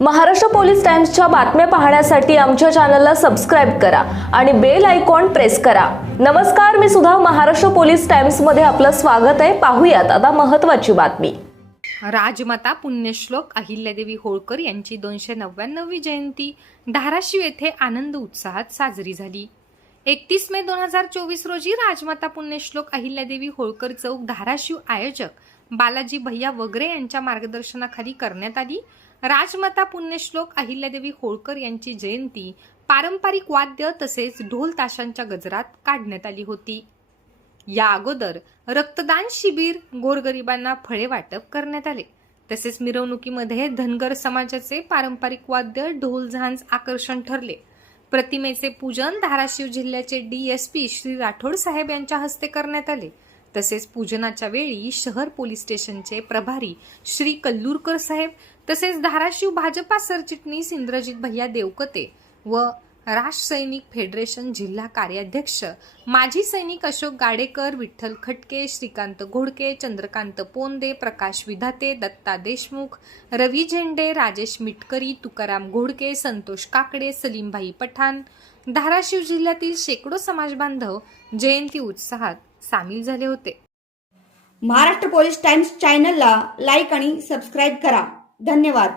Maharashtra police टाइम्सच्या बातम्या पाहण्यासाठी आमच्या चॅनलला सबस्क्राईब करा आणि बेल आयकॉन प्रेस करा. नमस्कार मी सुद्धा महाराष्ट्र पोलीस टाइम्समध्ये आपलं स्वागत आहे. पाहूयात आता महत्त्वाची बातमी. राजमाता पुण्यश्लोक अहिल्यादेवी होळकर यांची दोनशे नव्याण्णवी जयंती धाराशिव येथे आनंद उत्साहात साजरी झाली. एकतीस मे दोन हजार चोवीस रोजी राजमाता पुण्यश्लोक अहिल्यादेवी होळकर चौक धाराशिव आयोजक बालाजी भैया वगैरे यांच्या मार्गदर्शनाखाली करण्यात आली. राजमाता पुण्यश्लोक अहिल्यादेवी होळकर यांची जयंती पारंपरिक वाद्य तसेच ढोल ताशांच्या गजरात काढण्यात आली होती. या अगोदर रक्तदान शिबिर गोरगरिबांना फळे वाटप करण्यात आले. तसेच मिरवणुकीमध्ये धनगर समाजाचे पारंपरिक वाद्य ढोल झांज आकर्षण ठरले. प्रतिमेचे पूजन धाराशिव जिल्ह्याचे डीएसपी श्री राठोड साहेब यांच्या हस्ते करण्यात आले. तसेच पूजनाच्या वेळी शहर पोलीस स्टेशनचे प्रभारी श्री कल्लूरकर साहेब तसेच धाराशिव भाजपा सरचिटणीस इंद्रजित भैया देवकते व राष्ट्र सैनिक फेडरेशन जिल्हा कार्याध्यक्ष माजी सैनिक अशोक गाडेकर विठ्ठल खटके श्रीकांत घोडके चंद्रकांत पोंदे प्रकाश विधाते दत्ता देशमुख रवी झेंडे राजेश मिटकरी तुकाराम घोडके संतोष काकडे सलीमभाई पठाण धाराशिव जिल्ह्यातील शेकडो समाज बांधव जयंती उत्साहात सामील झाले होते. महाराष्ट्र पोलीस टाइम्स चॅनलला लाईक आणि सबस्क्राईब करा. धन्यवाद.